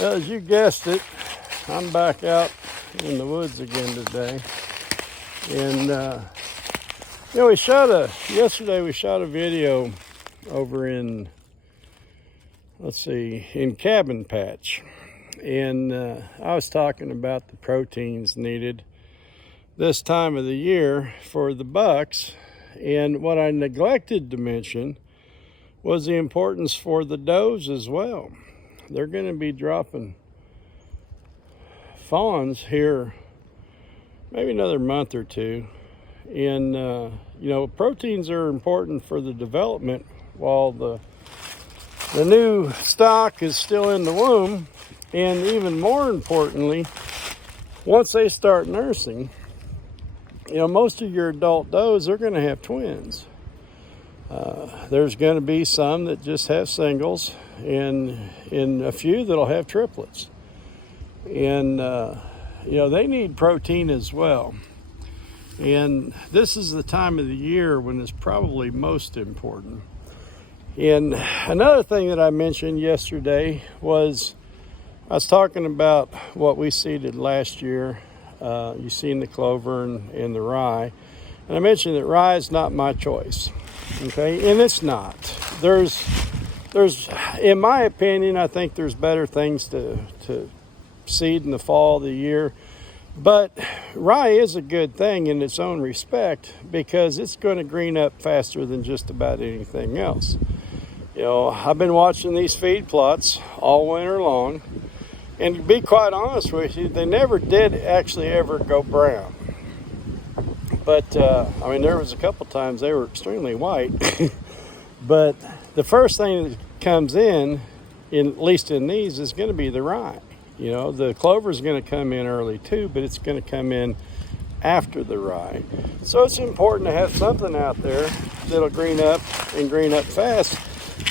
Well, as you guessed it, I'm back out in the woods again today. And, yesterday we shot a video over in, in Cabin Patch. And I was talking about the proteins needed this time of the year for the bucks. And what I neglected to mention was the importance for the does as well. They're going to be dropping fawns here maybe another month or two. And, proteins are important for the development while the new stock is still in the womb. And even more importantly, once they start nursing, most of your adult does are going to have twins. There's going to be some that just have singles, and a few that'll have triplets. And, they need protein as well. And this is the time of the year when it's probably most important. And another thing that I mentioned yesterday was I was talking about what we seeded last year. You've seen the clover and the rye. And I mentioned that rye is not my choice. Okay, and it's not. There's, in my opinion, I think there's better things to seed in the fall of the year. But rye is a good thing in its own respect because it's going to green up faster than just about anything else. I've been watching these feed plots all winter long, and to be quite honest with you, they never did actually ever go brown. But, there was a couple times they were extremely white. But the first thing that comes in, at least in these, is going to be the rye. The clover is going to come in early too, but it's going to come in after the rye. So it's important to have something out there that'll green up and green up fast.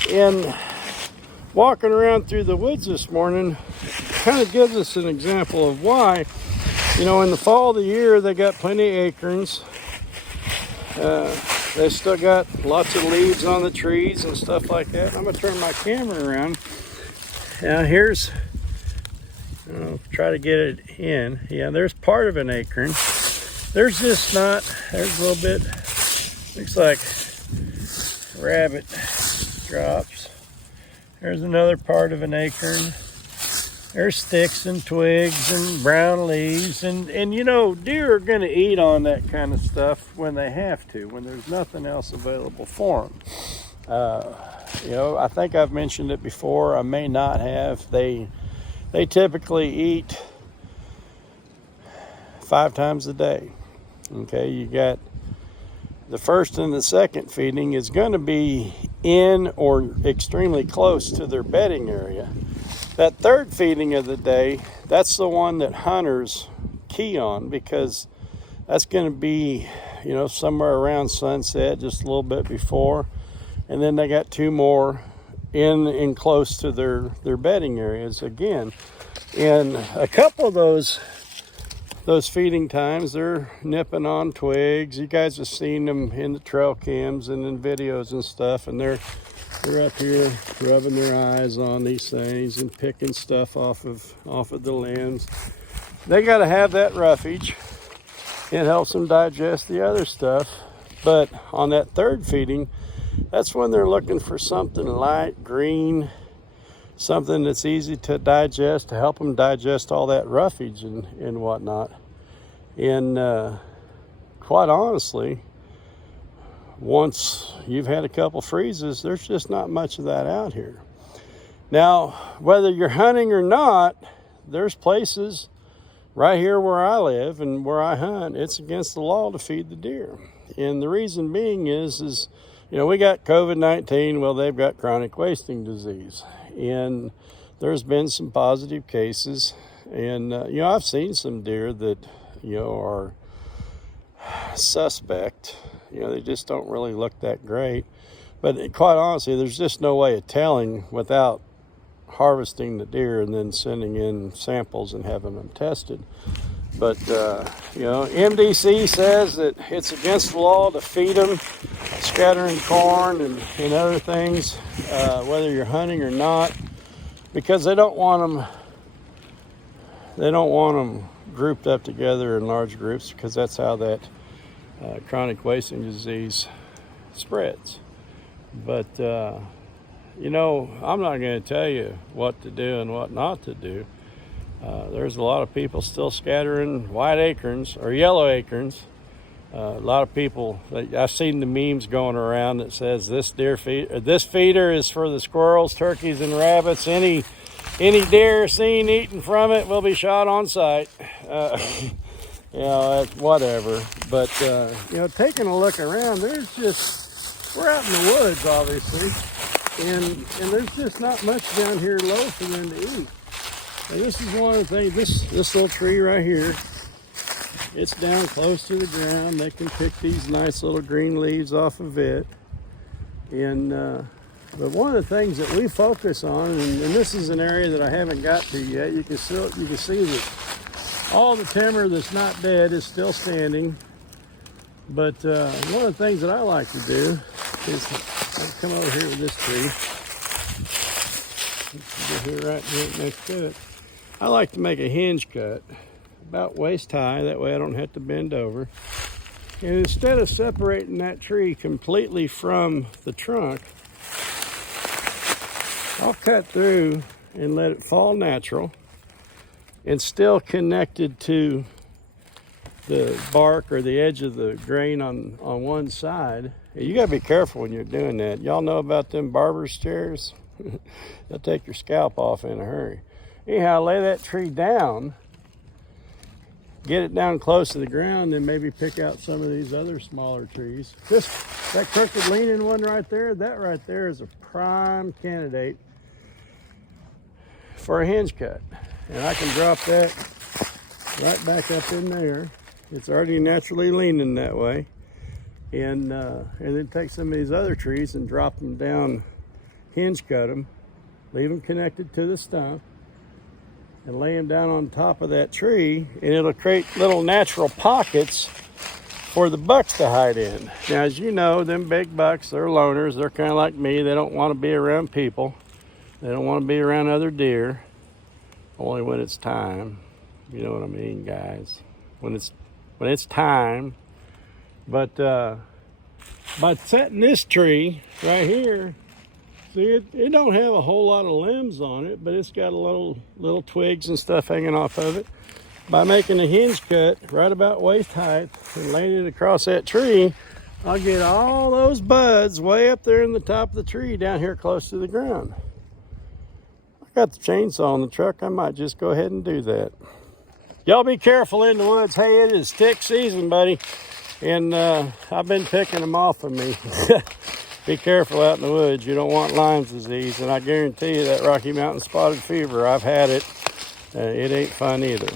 And walking around through the woods this morning kind of gives us an example of why. In the fall of the year, they got plenty of acorns. They still got lots of leaves on the trees and stuff like that. I'm going to turn my camera around. Now try to get it in. Yeah, there's part of an acorn. There's just not, there's a little bit, looks like rabbit drops. There's another part of an acorn. There's sticks and twigs and brown leaves. And deer are going to eat on that kind of stuff when they have to, when there's nothing else available for them. I think I've mentioned it before. I may not have. They typically eat 5 times a day. Okay, you got the first and the second feeding is going to be in or extremely close to their bedding area. That third feeding of the day, that's the one that hunters key on because that's going to be, somewhere around sunset, just a little bit before. And then they got 2 more in and close to their bedding areas again. And a couple of those feeding times, they're nipping on twigs. You guys have seen them in the trail cams and in videos and stuff, and they're up here rubbing their eyes on these things and picking stuff off of the limbs. They got to have that roughage. It helps them digest the other stuff. But on that third feeding, that's when they're looking for something light green, something that's easy to digest, to help them digest all that roughage and whatnot. And quite honestly, once you've had a couple freezes, there's just not much of that out here. Now, whether you're hunting or not, there's places right here where I live and where I hunt, it's against the law to feed the deer. And the reason being is we got COVID-19, well, they've got chronic wasting disease. And there's been some positive cases. And, I've seen some deer that, are suspect. They just don't really look that great. But quite honestly, there's just no way of telling without harvesting the deer and then sending in samples and having them tested. But, MDC says that it's against the law to feed them, scattering corn and other things, whether you're hunting or not, because they don't want them they don't want them grouped up together in large groups because that's how that chronic wasting disease spreads. But you know, I'm not going to tell you what to do and what not to do. There's a lot of people still scattering white acorns or yellow acorns. A lot of people, I've seen the memes going around that says this feeder is for the squirrels, turkeys, and rabbits. Any deer seen eating from it will be shot on sight. You know, that's whatever. But you know, taking a look around, we're out in the woods, obviously, and there's just not much down here low for them to eat. And this is one of the things. This little tree right here. It's down close to the ground. They can pick these nice little green leaves off of it. And but one of the things that we focus on, and this is an area that I haven't got to yet, you can see that all the timber that's not dead is still standing. But one of the things that I like to do is I'll come over here with this tree. Get here right here next to it. I like to make a hinge cut about waist high, that way I don't have to bend over. And instead of separating that tree completely from the trunk, I'll cut through and let it fall natural and still connected to the bark or the edge of the grain on one side. You gotta be careful when you're doing that. Y'all know about them barber's chairs? They'll take your scalp off in a hurry. Anyhow, lay that tree down, get it down close to the ground, and maybe pick out some of these other smaller trees. That crooked leaning one right there, that right there is a prime candidate for a hinge cut. And I can drop that right back up in there. It's already naturally leaning that way. And then take some of these other trees and drop them down, hinge cut them, leave them connected to the stump, and lay them down on top of that tree, and it'll create little natural pockets for the bucks to hide in. Now, as you know, them big bucks, they're loners. They're kind of like me. They don't want to be around people. They don't want to be around other deer, only when it's time. You know what I mean, guys? When it's time. But by setting this tree right here, see, it don't have a whole lot of limbs on it, but it's got a little twigs and stuff hanging off of it. By making a hinge cut right about waist height and laying it across that tree, I'll get all those buds way up there in the top of the tree down here close to the ground. I got the chainsaw in the truck. I might just go ahead and do that. Y'all be careful in the woods. Hey, it is tick season, buddy. And I've been picking them off of me. Be careful out in the woods. You don't want Lyme's disease. And I guarantee you that Rocky Mountain spotted fever, I've had it. It ain't fun either.